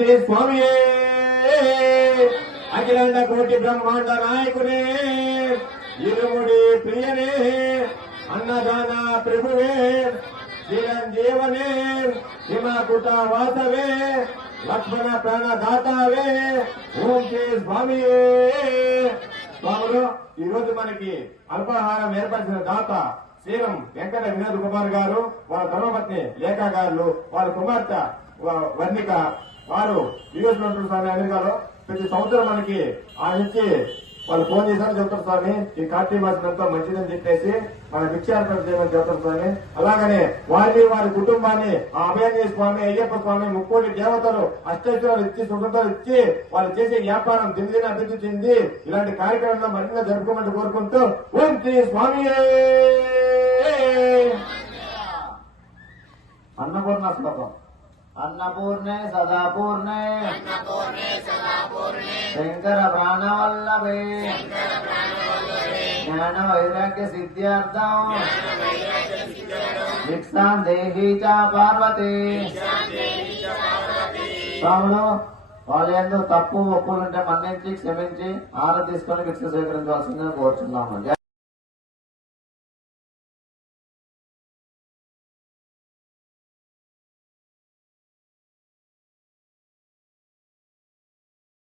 శ్రీ స్వామియే అఖిలాండ కోటి బ్రహ్మాండ నాయకునే ఇరుముడి ప్రియనే అన్నదాన ప్రభువే చిరంజీవనే హిమకుట వాసవే లక్ష్మణ ప్రాణదాతావే ఓం శ్రీ స్వామియే. స్వాములు ఈరోజు మనకి అల్పాహారం ఏర్పరిచిన దాత శ్రీరం వెంకట వినోద్ కుమార్ గారు, వాళ్ళ ధర్మపత్ని లేఖ గారు, వాళ్ళ కుమార్తె వర్ణిక వారు యూఎస్ లో ఉంటారు స్వామి అమెరికాలో. ప్రతి సంవత్సరం మనకి ఆ నుంచి వాళ్ళు ఫోన్ చేశారని చెప్తారు స్వామి, ఈ కార్తీక మాసం ఎంతో మంచిదని చెప్పేసి మన భిక్షార్పణ చేయమని చెప్తారు స్వామి. అలాగనే వారిని వారి కుటుంబాన్ని ఆ అభయాంజనేయ స్వామి, అయ్యప్ప స్వామి, ముక్కోటి దేవతలు అష్టైశ్వర్యాలు ఇచ్చి సుఖతాలు ఇచ్చి వాళ్ళు చేసే వ్యాపారం దినదిన అభివృద్ధి చెంది ఇలాంటి కార్యక్రమంలో మరింత జరుపుకోమని కోరుకుంటూ ఓం శ్రీ స్వామి. అన్నపూర్ణ శ్లోకం. अन्नपूर्णे सदापूर्णे शंकर प्राणवल्लभे ज्ञान वैराग्य सिद्ध्यर्थं भिक्षां देहि च पार्वती. స్వాములు వాళ్ళ యందు తప్పు ఒప్పులుంటే మన్నించి క్షమించి ఆర తీసుకొని భిక్ష స్వీకరించవలసిందిగా కోరుచున్నాము.